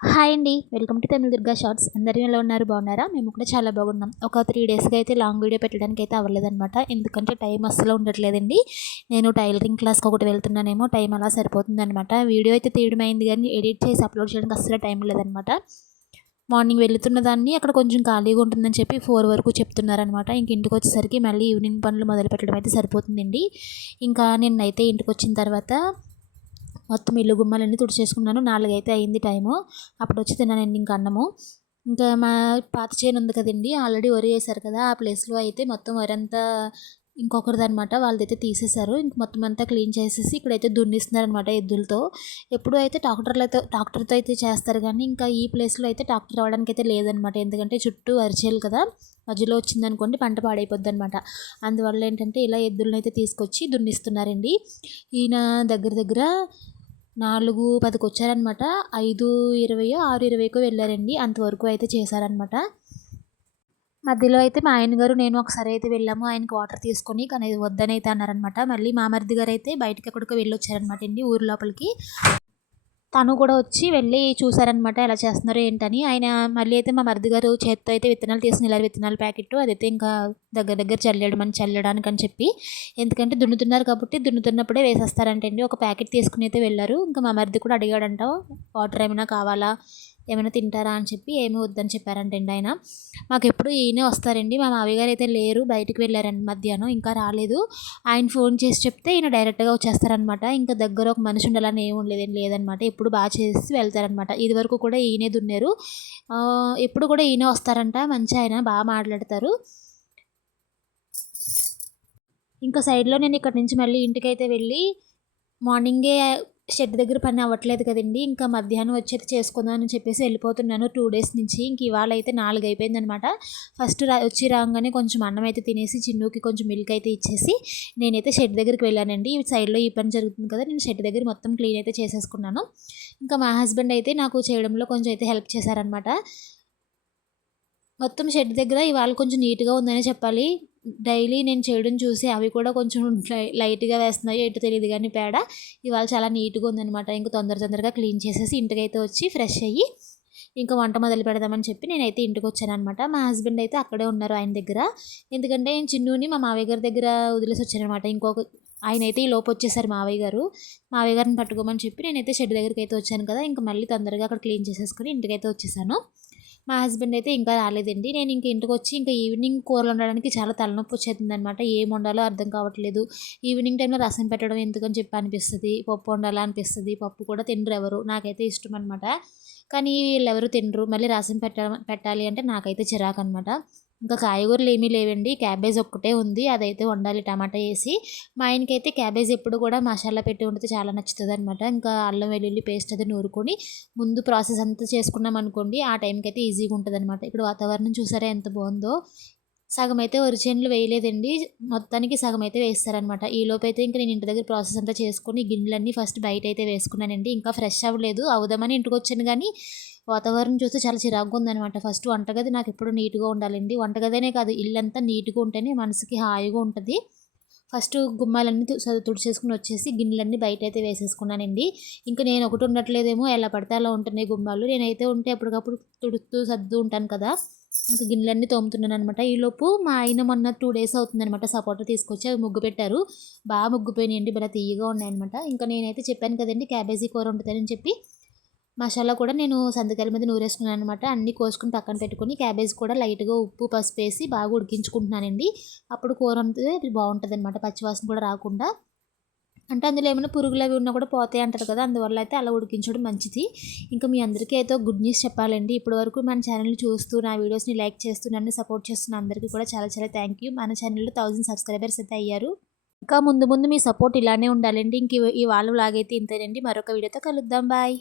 Hi అండి. Welcome to Tamil Durga shorts. అందరూ ఎలా ఉన్నారు? బాగున్నారా? మేము కూడా చాలా బాగున్నాం. ఒక త్రీ డేస్గా అయితే లాంగ్ వీడియో పెట్టడానికి అయితే అవ్వలేదన్నమాట. ఎందుకంటే టైం అస్సలు ఉండట్లేదండి. నేను టైలరింగ్ క్లాస్కి ఒకటి వెళ్తున్నానేమో టైం అలా సరిపోతుందనమాట వీడియో అయితే తీయడం అయింది కానీ ఎడిట్ చేసి అప్లోడ్ చేయడానికి అస్సలు టైం లేదనమాట మార్నింగ్ వెళ్తున్న దాన్ని అక్కడ కొంచెం ఖాళీగా ఉంటుందని చెప్పి ఫోర్ వరకు చెప్తున్నారనమాట ఇంక ఇంటికి వచ్చేసరికి మళ్ళీ ఈవినింగ్ పనులు మొదలు పెట్టడం అయితే సరిపోతుందండి. ఇంకా నిన్నైతే ఇంటికి వచ్చిన తర్వాత మొత్తం ఇల్లు గుమ్మాలన్నీ తుడిచేసుకున్నాను. నాలుగైతే అయింది టైము. అప్పుడు వచ్చి తిన్నానండి ఇంకా అన్నము. ఇంకా మా పాత చేను ఉంది కదండి ఆల్రెడీ వరి వేశారు కదా ఆ ప్లేస్లో అయితే మొత్తం వరి అంతా ఇంకొకరిది అనమాట వాళ్ళదైతే తీసేశారు. ఇంక మొత్తం అంతా క్లీన్ చేసేసి ఇక్కడైతే దున్నిస్తున్నారనమాట ఎద్దులతో. ఎప్పుడు అయితే ట్రాక్టర్లతో ట్రాక్టర్తో అయితే చేస్తారు కానీ ఇంకా ఈ ప్లేస్లో అయితే ట్రాక్టర్ రావడానికి అయితే లేదనమాట. ఎందుకంటే చుట్టూ అరిచేయాలి కదా మధ్యలో వచ్చిందనుకోండి పంట పాడైపోద్ది అనమాట అందువల్ల ఏంటంటే ఇలా ఎద్దులను అయితే తీసుకొచ్చి దున్నిస్తున్నారండి. ఈయన దగ్గర దగ్గర నాలుగు పదికి వచ్చారనమాట ఐదు ఇరవై ఆరు ఇరవైకో వెళ్ళారండి. అంతవరకు అయితే చేశారనమాట మధ్యలో అయితే మా ఆయన గారు నేను ఒకసారి అయితే వెళ్ళాము. ఆయనకి వాటర్ తీసుకొని కానీ వద్దనైతే అన్నారనమాట మళ్ళీ మా మరిది గారు అయితే బయటకి ఎక్కడికో వెళ్ళొచ్చారనమాట అండి ఊరి లోపలికి. తను కూడా వచ్చి వెళ్ళి చూసారనమాట ఎలా చేస్తున్నారు ఏంటని. ఆయన మళ్ళీ అయితే మా మరిది గారు చేత్తో అయితే విత్తనాలు తీసుకుని ఇలా విత్తనాల ప్యాకెట్ అదైతే ఇంకా దగ్గర దగ్గర చల్లడం అని చల్లడానికి అని చెప్పి. ఎందుకంటే దున్నుతున్నారు కాబట్టి దున్నుతున్నప్పుడే వేసేస్తారంటండి. ఒక ప్యాకెట్ తీసుకుని అయితే వెళ్ళారు. ఇంకా మా మరిది కూడా అడిగాడంట వాటర్ ఏమైనా కావాలా? ఏమైనా తింటారా అని చెప్పి ఏమి వద్దని చెప్పారంటండి ఆయన. మాకు ఎప్పుడు ఈయనే వస్తారండి. మా మావి గారు అయితే లేరు బయటకు వెళ్ళారండి మధ్యాహ్నం ఇంకా రాలేదు. ఆయన ఫోన్ చేసి చెప్తే ఈయన డైరెక్ట్గా వచ్చేస్తారనమాట. ఇంకా దగ్గర ఒక మనిషి ఉండాలని ఏమి ఉండలేదు లేదనమాట. ఎప్పుడు బాగా చేసి వెళ్తారనమాట. ఇది వరకు కూడా ఈయనే దున్నారు. ఎప్పుడు కూడా ఈయనే వస్తారంట మంచి ఆయన బాగా మాట్లాడతారు. ఇంకా సైడ్లో నేను ఇక్కడ నుంచి మళ్ళీ ఇంటికైతే వెళ్ళి మార్నింగే షెడ్ దగ్గర పని అవ్వట్లేదు కదండి. ఇంకా మధ్యాహ్నం వచ్చేది చేసుకుందాం అని చెప్పేసి వెళ్ళిపోతున్నాను టూ డేస్ నుంచి. ఇంక ఇవాళ అయితే నాలుగు అయిపోయింది అనమాట ఫస్ట్ రా వచ్చి రాగానే కొంచెం అన్నం అయితే తినేసి చిన్నుకి కొంచెం మిల్క్ అయితే ఇచ్చేసి నేనైతే షెడ్ దగ్గరికి వెళ్ళానండి. ఈ సైడ్లో ఈ పని జరుగుతుంది కదా నేను షెడ్ దగ్గర మొత్తం క్లీన్ అయితే చేసేసుకున్నాను. ఇంకా మా హస్బెండ్ అయితే నాకు చేయడంలో కొంచెం అయితే హెల్ప్ చేశారనమాట మొత్తం షెడ్ దగ్గర ఇవాళ కొంచెం నీట్గా ఉందని చెప్పాలి. డైలీ నేను చేయడం చూసి అవి కూడా కొంచెం లైట్గా వేస్తున్నాయి ఎటు తెలియదు కానీ పేడ ఇవాళ చాలా నీట్గా ఉందనమాట ఇంకా తొందర తొందరగా క్లీన్ చేసేసి ఇంటికైతే వచ్చి ఫ్రెష్ అయ్యి ఇంకా వంట మొదలు పెడదామని చెప్పి నేనైతే ఇంటికి వచ్చానమాట మా హస్బెండ్ అయితే అక్కడే ఉన్నారు ఆయన దగ్గర. ఎందుకంటే నేను చిన్నూని మా మావయ్య గారి దగ్గర వదిలేసి వచ్చానమాట ఇంకొక ఆయన అయితే ఈ లోపు వచ్చేసారు మావయ్య గారు. మావయ్య గారిని పట్టుకోమని చెప్పి నేనైతే షెడ్ దగ్గరికి అయితే వచ్చాను కదా ఇంకా మళ్ళీ తొందరగా అక్కడ క్లీన్ చేసేసుకొని ఇంటికైతే వచ్చేసాను. మా హస్బెండ్ అయితే ఇంకా రాలేదండి. నేను ఇంక ఇంటికి వచ్చి ఇంకా ఈవినింగ్ కూరలు వండడానికి చాలా తలనొప్పి వచ్చేస్తుంది అనమాట ఏం వండాలో అర్థం కావట్లేదు. ఈవినింగ్ టైంలో రసం పెట్టడం ఎందుకని చెప్పి అనిపిస్తుంది. పప్పు వండాలా అనిపిస్తుంది. పప్పు కూడా తినరు ఎవరు. నాకైతే ఇష్టం అనమాట కానీ వీళ్ళు ఎవరు తినరు. మళ్ళీ రసం పెట్ట పెట్టాలి అంటే నాకైతే చిరాకు అనమాట ఇంకా కాయగూరలు ఏమీ లేవండి. క్యాబేజ్ ఒక్కటే ఉంది. అదైతే వండాలి టమాటా వేసి. మా ఆయనకైతే క్యాబేజ్ ఎప్పుడు కూడా మసాలా పెట్టి ఉండితే చాలా నచ్చుతుంది అనమాట ఇంకా అల్లం వెల్లుల్లి పేస్ట్ అది నూరుకొని ముందు ప్రాసెస్ అంతా చేసుకున్నాం అనుకోండి ఆ టైంకి అయితే ఈజీగా ఉంటుంది అనమాట ఇప్పుడు వాతావరణం చూసారా ఎంత బాగుందో. సగం అయితే ఒరిచేన్లు వేయలేదండి. మొత్తానికి సగం అయితే వేస్తారనమాట ఈలోపు అయితే ఇంకా నేను ఇంటి దగ్గర ప్రాసెస్ అంతా చేసుకొని గిన్నెలన్నీ ఫస్ట్ బయట అయితే వేసుకున్నానండి. ఇంకా ఫ్రెష్ అవ్వలేదు. అవుదామని ఇంటికి వచ్చాను కానీ వాతావరణం చూస్తే చాలా చిరాకుగా ఉందనమాట ఫస్ట్ వంటగది నాకు ఎప్పుడు నీట్గా ఉండాలండి. వంటగదినే కాదు ఇల్లంతా నీట్గా ఉంటేనే మనసుకి హాయిగా ఉంటుంది. ఫస్ట్ గుమ్మాలన్నీ తుడిచేసుకుని వచ్చేసి గిన్నెలన్నీ బయట అయితే వేసేసుకున్నానండి. ఇంకా నేను ఒకటి ఉండట్లేదేమో ఎలా పడితే అలా ఉంటున్నాయి గుమ్మాలు. నేనైతే ఉంటే ఎప్పటికప్పుడు తుడుతూ సర్దు ఉంటాను కదా. ఇంకా గిన్నెలన్నీ తోముతున్నాను అనమాట ఈలోపు మా ఆయన మొన్న టూ డేస్ అవుతుందనమాట సపోటా తీసుకొచ్చి అవి ముగ్గు పెట్టారు. బాగా ముగ్గుపోయినాయండి బాగా తీయగా ఉన్నాయన్నమాట. ఇంకా నేనైతే చెప్పాను కదండి క్యాబేజీ కూర ఉంటుందని చెప్పి. మసాలా కూడా నేను సంతకాయల మీద నూరేసుకున్నాను అనమాట అన్నీ కోసుకుని పక్కన పెట్టుకుని క్యాబేజ్ కూడా లైట్గా ఉప్పు పసుపు వేసి బాగా ఉడికించుకుంటున్నానండి. అప్పుడు కూర అంతే బాగుంటుంది అనమాట పచ్చివాసన కూడా రాకుండా. అంటే అందులో ఏమైనా పురుగులు అవి ఉన్నా కూడా పోతాయి అంటారు కదా అందువల్ల అయితే అలా ఉడికించడం మంచిది. ఇంకా మీ అందరికీ అయితే గుడ్ న్యూస్ చెప్పాలండి. ఇప్పటి వరకు మన ఛానల్ని చూస్తూ నా వీడియోస్ని లైక్ చేస్తూ నన్ను సపోర్ట్ చేస్తున్న అందరికీ కూడా చాలా చాలా థ్యాంక్ యూ. మన ఛానల్లో థౌజండ్ సబ్స్క్రైబర్స్ అయితే అయ్యారు. ఇంకా ముందు ముందు మీ సపోర్ట్ ఇలానే ఉండాలండి. ఇంక ఈ వాళ్ళు లాగైతే ఇంతేనండి. మరొక వీడియోతో కలుద్దాం. బాయ్.